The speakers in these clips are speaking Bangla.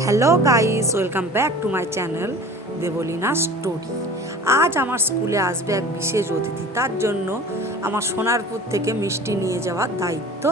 Hello guys welcome back to my channel Debolina story আজ আমার স্কুলে আসবে এক বিশেষ অতিথি, তার জন্য আমার সোনারপুর থেকে মিষ্টি নিয়ে যাওয়ার দায়িত্ব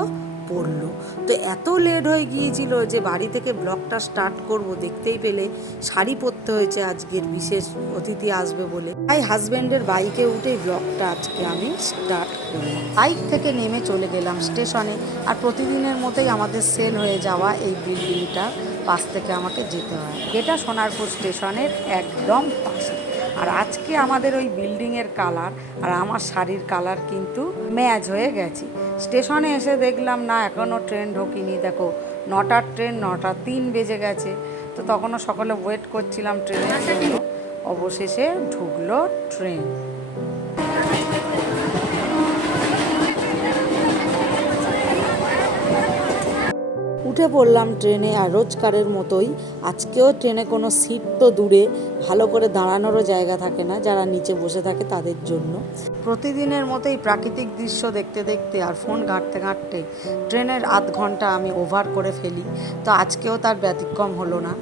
পড়ল। তো এত লেট হয়ে গিয়েছিল যে বাড়ি থেকে ব্লগটা স্টার্ট করব দেখতেই পেলে শাড়ি পরতে হয়েছে আজকের বিশেষ অতিথি আসবে বলে। তাই হাজব্যান্ডের বাইকে উঠেই ব্লগটা আজকে আমি স্টার্ট করলাম। বাইক থেকে নেমে চলে গেলাম স্টেশনে আর প্রতিদিনের মতোই আমাদের সেল হয়ে যাওয়া এই বিল্ডিংটার পাশ থেকে আমাকে যেতে হয়। এটা সোনারপুর স্টেশনের একদম পাশে। আর আজকে আমাদের ওই বিল্ডিংয়ের কালার আর আমার শাড়ির কালার কিন্তু ম্যাচ হয়ে গেছে। স্টেশনে এসে দেখলাম, না এখনও ট্রেন ঢোকিনি। দেখো, নটার ট্রেন, নটা তিন বেজে গেছে। তো তখনও সকলে ওয়েট করছিলাম ট্রেনের জন্য। অবশেষে ঢুকলো ট্রেন। উঠে পড়লাম ট্রেনে আর রোজকারের মতোই। আজকেও ট্রেনে কোনো সিট তো দূরে, ভালো করে দাঁড়ানোরও জায়গা থাকে না যারা নিচে বসে থাকে তাদের জন্য। প্রতিদিনের মতোই প্রাকৃতিক দৃশ্য দেখতে দেখতে আর ফোন ঘাঁটতে ঘাঁটতে ট্রেনের আধ ঘণ্টা আমি ওভার করে ফেলি। তো আজকেও তার ব্যতিক্রম হলো না।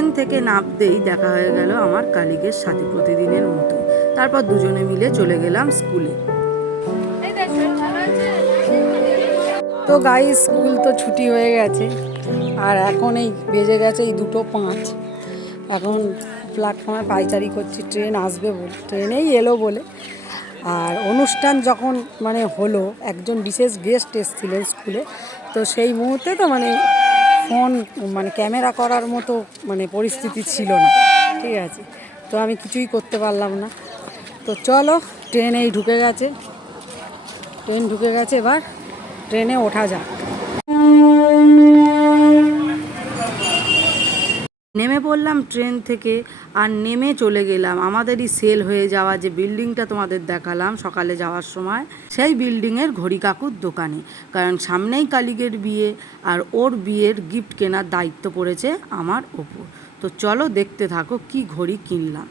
ট্রেন থেকে নামতেই দেখা হয়ে গেল আমার কালিগের সাথে প্রতিদিনের মতোই তারপর দুজনে মিলে চলে গেলাম স্কুলে তো গাই স্কুল তো ছুটি হয়ে গেছে। আর এখন এই বেজে গেছে এই দুটো পাঁচ। এখন প্ল্যাটফর্মে পাইচারি করছি ট্রেন আসবে বলে। ট্রেনেই এলো বলে। আর অনুষ্ঠান যখন মানে হলো একজন বিশেষ গেস্ট এসেছিলেন স্কুলে তো সেই মুহূর্তে তো মানে ফোন মানে ক্যামেরা করার মতো মানে পরিস্থিতি ছিল না। ঠিক আছে? তো আমি কিছুই করতে পারলাম না। তো চলো, ট্রেনেই ঢুকে গেছে। ট্রেন ঢুকে গেছে, এবার ট্রেনে ওঠা যাক নেমে পড়লাম ট্রেন থেকে আর নেমে চলে গেলাম। আমাদেরই সেল হয়ে যাওয়া যে বিল্ডিংটা তোমাদের দেখালাম সকালে যাওয়ার সময়, সেই বিল্ডিংয়ের ঘড়ি কাকুর দোকানে। কারণ সামনেই কালিগের বিয়ে আর ওর বিয়ের গিফট কেনার দায়িত্ব পড়েছে আমার ওপর। তো চলো দেখতে থাকো কি ঘড়ি কিনলাম।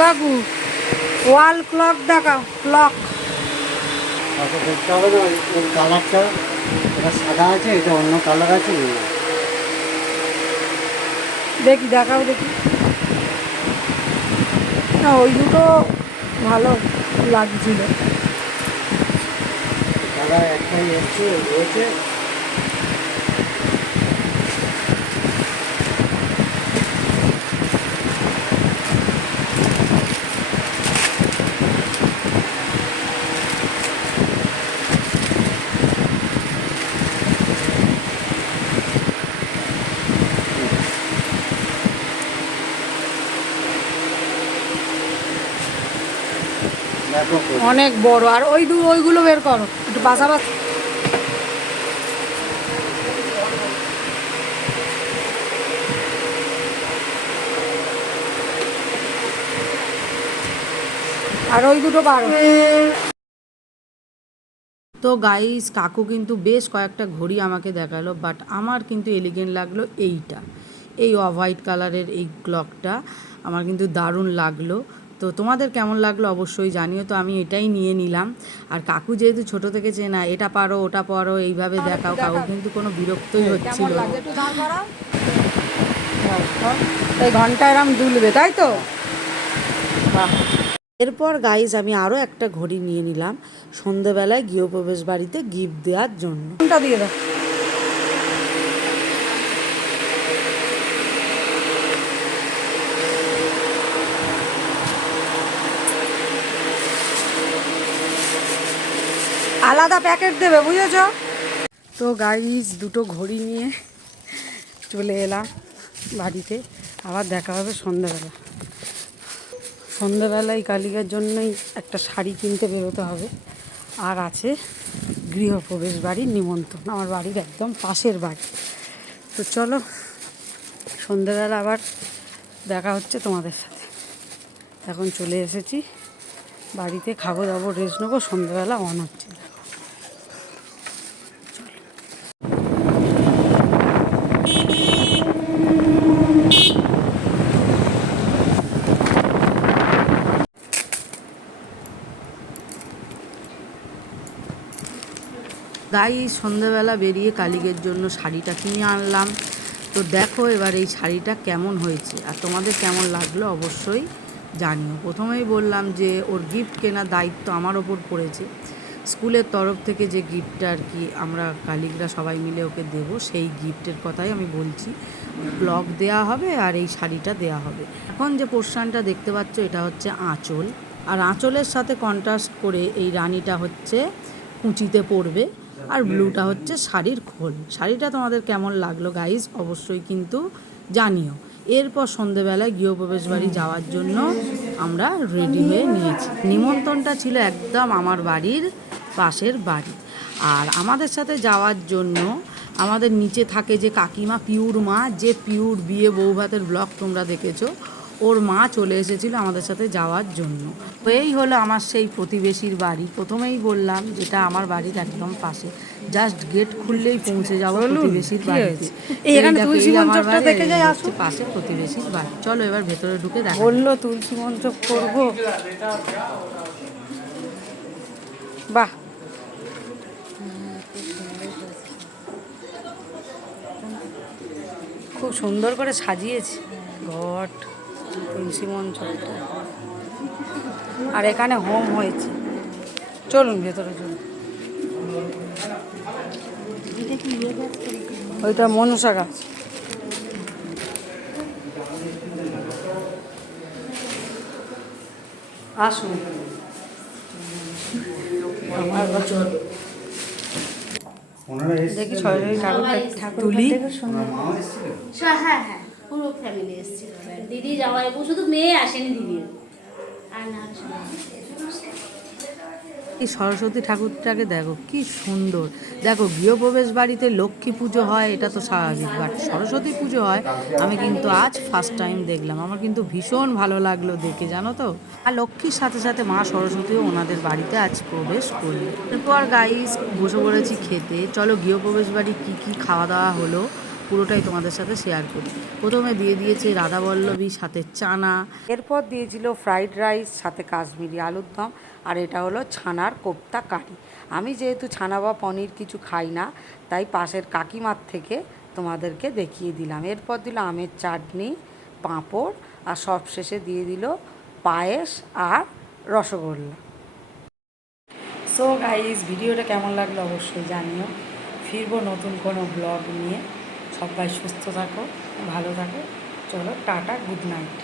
বাবু ওয়াল ক্লক দেখাও ক্লক তাকে দেখতে হবে না ওই- ওই কালারটা এটা সাদা আছে এটা অন্য কালার আছে দেখি দেখাও দেখি। না ওই দুটো ভালো লাগছিল। দাদা একটাই এসছে রয়েছে। অনেক বড়। আর ওই দু ওইগুলো বের করো। একটু পাশাপাশি। আর ওই দুটো বারো তো গাইস কাকু কিন্তু বেশ কয়েকটা ঘড়ি আমাকে দেখাল বাট আমার কিন্তু এলিগেন্ট লাগল এইটা। এই অফ হোয়াইট কালারের এই ক্লকটা আমার কিন্তু দারুণ লাগল। তো তোমাদের কেমন লাগল অবশ্যই জানিও। তো আমি এটাই নিয়ে নিলাম। আর কাকু যেহেতু ছোট থেকে চেনা এটা পারো ওটা পারো এইভাবে দেখাও। কাকু কিন্তু কোনো বিরক্তই হচ্ছিল না। এই ঘণ্টা এরম দুলবে তাই তো? এরপর গাইজ আমি আরও একটা ঘড়ি নিয়ে নিলাম সন্ধেবেলায় গৃহপ্রবেশ বাড়িতে গিফট দেওয়ার জন্য। দিয়ে দাও? আলাদা প্যাকেট দেবে, বুঝেছ? তো গাইজ দুটো ঘড়ি নিয়ে চলে এলাম বাড়িতে। আবার দেখা হবে সন্ধ্যাবেলা। সন্ধ্যাবেলায় কালিকার জন্যই একটা শাড়ি কিনতে বেরোতে হবে। আর আছে গৃহপ্রবেশ বাড়ির নিমন্ত্রণ। আমার বাড়ির একদম পাশের বাড়ি। তো চলো, সন্ধ্যাবেলা আবার দেখা হচ্ছে তোমাদের সাথে। এখন চলে এসেছি। বাড়িতে খাব দাবো রেস্ট নেব, সন্ধ্যাবেলা অন হচ্ছে। গাই সন্ধ্যাবেলা বেরিয়ে কালিকের জন্য শাড়িটা কিনে আনলাম। তো দেখো এবার এই শাড়িটা কেমন হয়েছে আর তোমাদের কেমন লাগল অবশ্যই জানিও। প্রথমেই বললাম যে ওর গিফট কেনার দায়িত্ব আমার ওপর পড়েছে। স্কুলের তরফ থেকে যে গিফটটা আর কি আমরা কালিকরা সবাই মিলে ওকে দেব, সেই গিফটের কথাই আমি বলছি। ব্লগ দেয়া হবে আর এই শাড়িটা দেয়া হবে। এখন যে পোর্শনটা দেখতে পাচ্ছ এটা হচ্ছে আঁচল। আর আঁচলের সাথে কন্ট্রাস্ট করে এই রানীটা হচ্ছে কুঁচিতে পড়বে। আর ব্লুটা হচ্ছে শাড়ির খোল। শাড়িটা তোমাদের কেমন লাগল গাইজ অবশ্যই কিন্তু জানিও। এরপর সন্ধেবেলায় গৃহপ্রবেশ বাড়ি যাওয়ার জন্য আমরা রেডি হয়ে নিয়েছি। নিমন্ত্রণটা ছিল একদম আমার বাড়ির পাশের বাড়ি। আর আমাদের সাথে যাওয়ার জন্য আমাদের নিচে থাকে যে কাকিমা পিউর মা যে পিউর বিয়ে বউ ভাতের ব্লগ তোমরা দেখেছ ওর মা চলে এসেছিল আমাদের সাথে যাওয়ার জন্য। এই হলো আমার সেই প্রতিবেশীর বাড়ি। প্রথমেই বললাম যেটা আমার বাড়ির একদম পাশে। জাস্ট গেট খুললেই পৌঁছে যাব প্রতিবেশীর বাড়িতে। পাশে প্রতিবেশীর বাড়ি। চলো এবার ভেতরে ঢুকে দেখো বলল তুলসী মঞ্চ করব। বাহ। খুব সুন্দর করে সাজিয়েছে। ঘট তুলসী মঞ্চটা আর এখানে হোম হয়েছে। চলুন ভেতরে চলুন। ওইটা মনসা গাছ। আসুন। আমার বছর ওনারা দেখি সরকারি ঠাকুরটা তুলি হ্যাঁ হ্যাঁ। পুরো ফ্যামিলি এসেছিল। দিদি বউ শুধু মেয়ে আসেনি দিদির আর না এই সরস্বতী ঠাকুরটাকে দেখো, কি সুন্দর। দেখো, গৃহপ্রবেশ বাড়িতে লক্ষ্মী পুজো হয়, এটা তো স্বাভাবিক। বাট সরস্বতী পুজো হয়, আমি কিন্তু আজ ফার্স্ট টাইম দেখলাম। আমার কিন্তু ভীষণ ভালো লাগল দেখে, জানো তো? আর লক্ষ্মীর সাথে সাথে মা সরস্বতীও ওনাদের বাড়িতে আজ প্রবেশ করল এরপর গাইস বসে পড়েছি খেতে। চলো গৃহপ্রবেশ বাড়ি কী কী খাওয়া দাওয়া হলো পুরোটাই তোমাদের সাথে শেয়ার করি। প্রথমে দিয়ে দিয়েছে রাধাবল্লভী সাথে চানা। এরপর দিয়েছিল ফ্রাইড রাইস সাথে কাশ্মীরি আলুর দম আর এটা হলো ছানার কোপ্তা কারি। আমি যেহেতু ছানা বা পনির কিছু খাই না তাই পাশের কাকিমার থেকে তোমাদেরকে দেখিয়ে দিলাম। এরপর দিল আমের চাটনি পাঁপড় আর সবশেষে দিয়ে দিল পায়েস আর রসগোল্লা। সো গাইজ ভিডিওটা কেমন লাগল অবশ্যই জানিও। ফিরবো নতুন কোনো ব্লগ নিয়ে। সবাই সুস্থ থাকো ভালো থাকো। চলো টাটা গুড নাইট